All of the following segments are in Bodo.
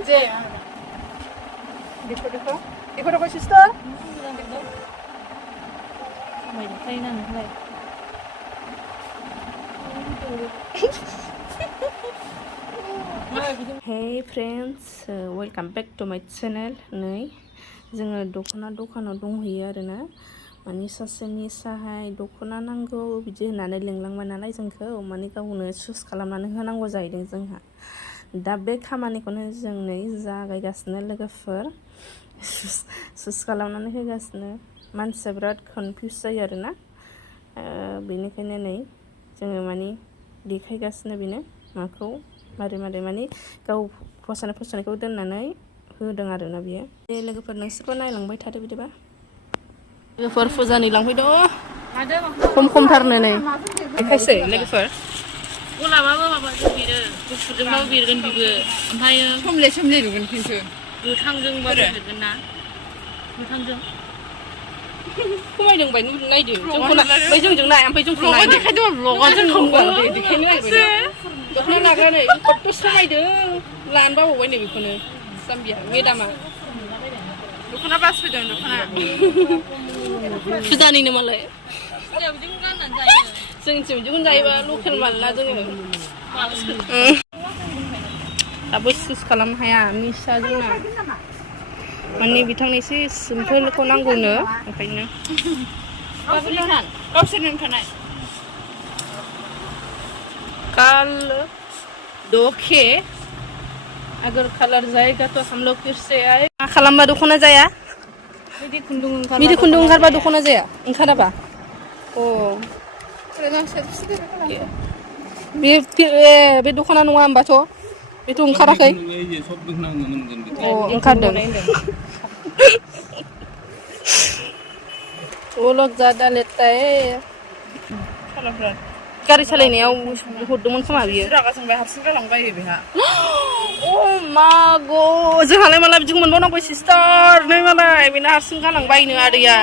이제 देखो sister Hey friends, welcome back to my channel. नै जोङो दख'ना दखानाव दंहैयो आरोना माने सासे मिसाहाय दख'ना नांगौ बिदि होननानै लिंलांबाय नालाय जोंखौ माने गावनो चुज खालामनानै होनांगौ जाहैदों जोंहा दा बे खामानिखौनो जों नै जागायगासिनो लोगोफोर चुज खालामनानै होगासिनो मानसिया बिराद कनफिउस जायो आरोना बेनिखायनो नै जोङो माने देखायगासिनो बेनो माखौ मारै माने गाव फसायनायखौ दोननानै होदों आरोना बियो बे लोगोफोर नोंसोरबो नायलांबाय थादो बिदिबा लोगोफोर फुजानि लांफैदो खमथारनो नै देखायसै लोगोफोर गलाबाबो माबाजों बिरो गुफुरजोंबाबो बिरगोन बिबो ओमफ्राय समले बिरगोन खिन्थु गोथांजोंबो बिरगोन ना गोथांजों खमायदों बाय नायदो ओमफ्राय जोंजों नाय ओमफ्राय जों ब्लगाव देखायदो ब्लगाव जों देखायनो नागिरबाय दख'ना लाग्रा नै खथ' समायदों लानो बावबाय नै बेखौनो जाम्बिया मेदामा दख'ना बासफैदों दख'ना फुजानिनो मालाय जोंनिथिं बिदिखौनो जायोबा लकेल माल ना जोङो दाबो चुज खालामनो हाया मिसा जोंना माने बिथांनो एसे सिम्पोलखौ नांगौनो ओंखायनो गावसोरनो थानाय कल दोखे अगर कलर जाएगा तो हम लोग फिर से आए मा खालामबा दख'ना जाया मिदि खुन्दुं ओंखारबा दख'ना जाया ओंखाराबा अ बे दख'ना नङा होमबाथ' बेथ' ओंखाराखै अ ओंखारदों वो लोग ज़्यादा लेता है गारि सालायनायाव हरदोंमोन खोमा बियो रागा जोंबाय हारसिं गालांबायो बेहा अ मागो जोंहालाय माला बिदिखौ मोनबावनांगौ सिस्टार नै मालाय बेना हारसिं गालांबायनो आदैया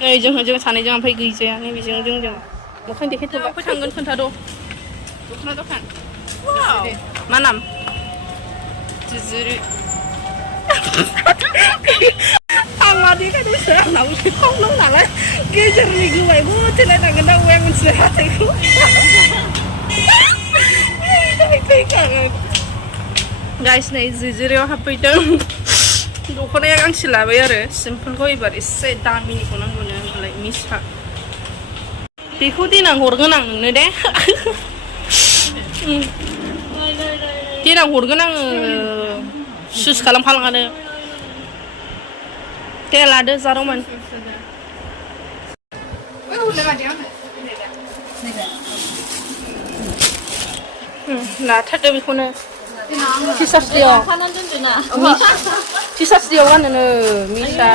नै जों सानैजों ओमफ्राय गैजाया नै बेजों जोंजों मोखां देखायथ'ला ओमफ्राय थांगोन खोन्थाद' दख'ना दखान मा नाम जिजिरि आंहा देखायदोंसो आंनाव खावनाव नालाय गेजेरनि गोबायबो थेलायनांगोन ना आं मिथिनो हाथायखौ गाइस नै जिजिरियाव हाबफैदों दख'नाया गांसे लाबाय आरो सिम्पोलखौ एबार एसे दामिनिखौ नांगौनो होनबालाय मिसा बेखौ देनां हरगोन आं नोंनो दे देनां हरगोन आङो चुज खालामखालाङानो दे लादो जारौमोन लाथारदो बेखौनो टिचार्सडेयाव गानोनो मिसा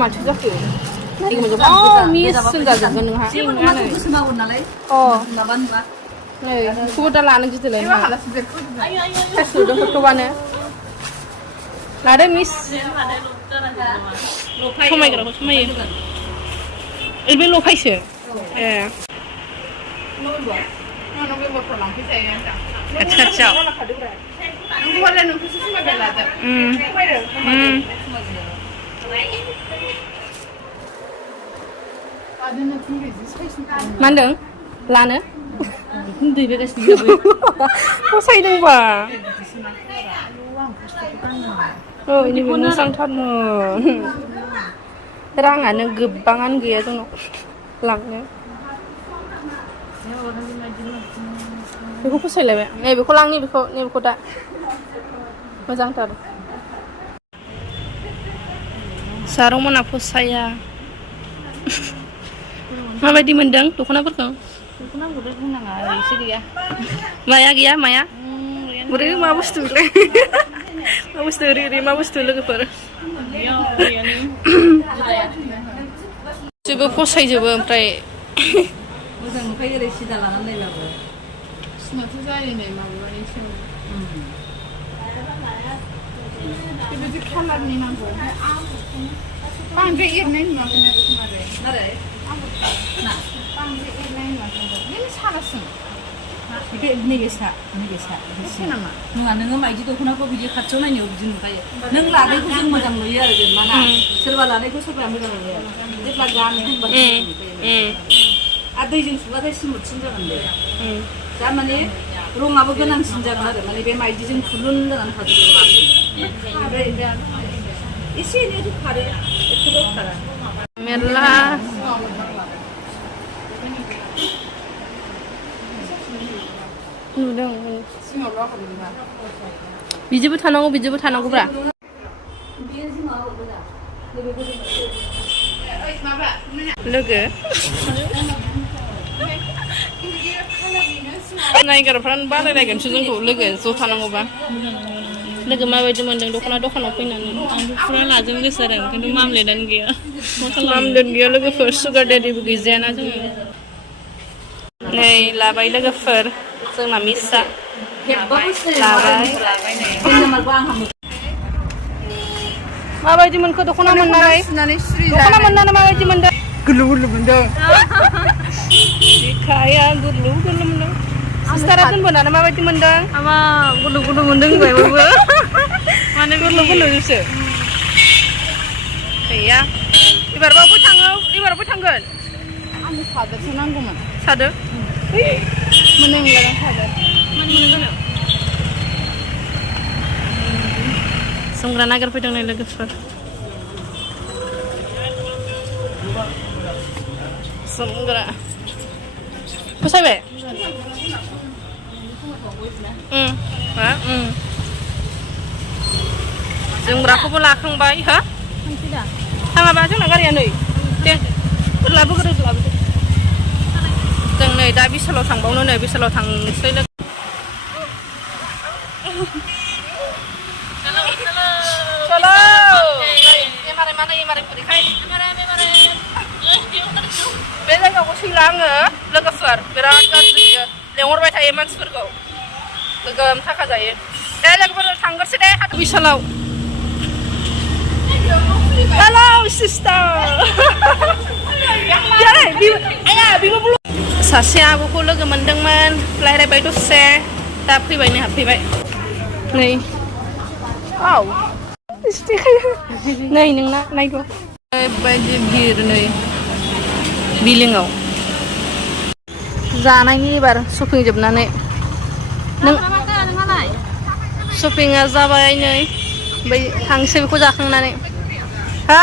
माथो जाखो मिस जाजोबगोन नोंहा नै बेखौबो दा लानो गिदिरलाय थाइसुदों हरथ'बानो लादो मिस समायग्राखौ समायो बे लफायसो ए खाथियाव मा होनदों लानो फसायदोंबा नैबे मोजांथारनो राङानो गोबाङानो गैया जोंनाव लांनो बेखौ फसायलायबाय नैबेखौ लां नैबेखौ दा मोजांथार जारौमोना फसाया माबायदि मोनदों दख'नाफोरखौ दख'नाखौथ' बुंनाङा एसे गैया माया गैया माया बोरै मा बुस्थु बेलाय मा बुस्थु ओरै मा बुस्थु लोगोफोर जेबो फसायजोबो ओमफ्राय मोजां नुखायो ओरै सिदा लानानै नायबाबो सिनाथ' जायो नै माबानिसो बेबायदि खालारनि नांगौ बांद्राय एरनाय नुवाखै ना बेखौ मारै बांद्राय एरनाय नुवाखै बेनो सालासों नैबे सा नामा नङा नोङो माइदि दख'नाखौ बिदि खाथियाव नायनायाव बिदि नुखायो नों लानायखौ जों मोजां नुयो आरो जेनेबा ना सोरबा लानायखौ सोरबा मोजां नुयो जेब्ला गानो होनबा आरो दैजों सुबाथाय स्मुथसिन जागोन बे दा माने रङाबो गोनांसिन जागोन आरो माने बे माइदिजों थुलुन जानानै थाजोबो ओमफ्राय एसे एनैथ' खारो एसेल' खारा मेरला नुदों बिदिबो थानांगौब्रा लोगो नायग्राफ्रानो बालायलायगोनसो जोंखौ लोगो ज' थानांगौबा लोगो माबायदि मोनदों दखानाव फैनानै आंबो फुरा लाजोबनो गोसो जादों खिन्थु मामलेटआनो गैया मामलेट गैया लोगोफोर सुगार डेडिबो गैजायाना जोङो नै लाबाय लोगोफोर जोंना मिसा लाबाय माबायदि मोनखो दख'ना मोननानै माबायदि मोनदों गुलु मोनदों बिखाया गुलु मोनदों सिस्टारा दोनबोनानै माबायदि मोनदों आमा गुलु मोनदों होनबाय बयबो माने गुलुसो गैया एबारबो थांगोन आंनो सादोरसो नांगौमोन सादोर मोननाय मोनलायदों सादोर जोमग्रा नागिरफैदों नै लोगोफोर जोमग्रा फसायबाय जोमग्राखौबो लाखांबाय हा थाङाबा जोंना गारिया नै दे लाबोदो जों नै दा बिशालाव थांबावनो नै बिशालाव थांसै लोगो बे जायगाखौ सैला आङो लोगोफोर बिराद गाज्रि लेंहरबाय थायो मानसिफोरखौ गोगोम थाखा जायो दे लोगोफोर थांगोरसै दे बिशालाव हेलौ सिस्टार सासे आब'खौ लोगो मोनदोंमोन रायज्लायबाय दसे दा फैबाय नै हाबफैबाय नै नै नोंना नायद' ओरैबायदि भिर नै बिलिङाव जानायनि एबार शपिं जोबनानै नों शपिंआ जाबाय नै बै थांसै बेखौ जाखांनानै हा